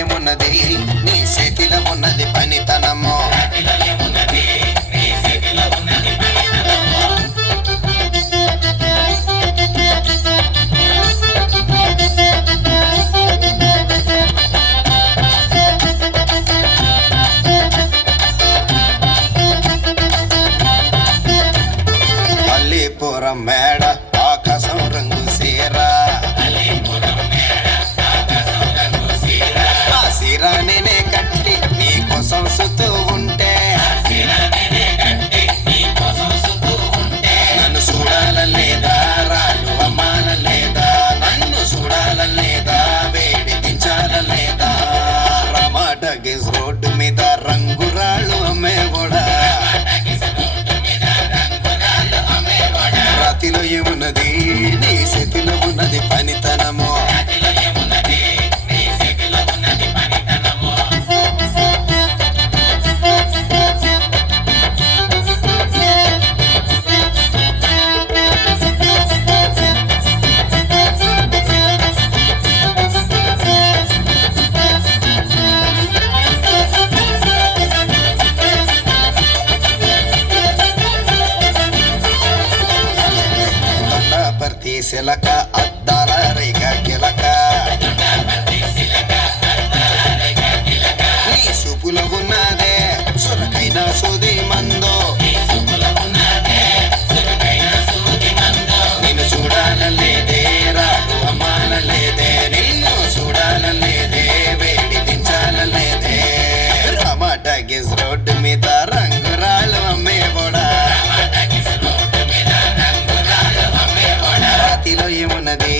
ఏమున్నది నీ చేతిలో ఉన్నది పనితనము. అల్లీపురం మేడ ఆకాశం రంగు సీరా, ఆ సీరా నేనే కట్టి నీకోసం సుతూ ఉంటే, నన్ను చూడాలలేదా రాళ్ళు అమ్మాలలేదా, నన్ను చూడాలలేదా వేడి దించాలలేదా. టమాటా రోడ్డు మీద రంగురాళ్ళు అమ్మేవాడా, రాతిలో ఏమున్నది నీ చేతిలో ఉన్నది పనితనము. సిలక అద్దాల రేగ గిలక, నీ చూపులో ఉన్నదే సురకైన సూది మందో, నిన్ను చూడాలలేదే రాడు అమ్మాలలేదే, నిన్ను చూడాలలేదే వేడి దించాలలేదే. టమాటా రోడ్డు మీద రంగురాళ్ళు అమ్మేవాడా, రాతిలో ఏమున్నది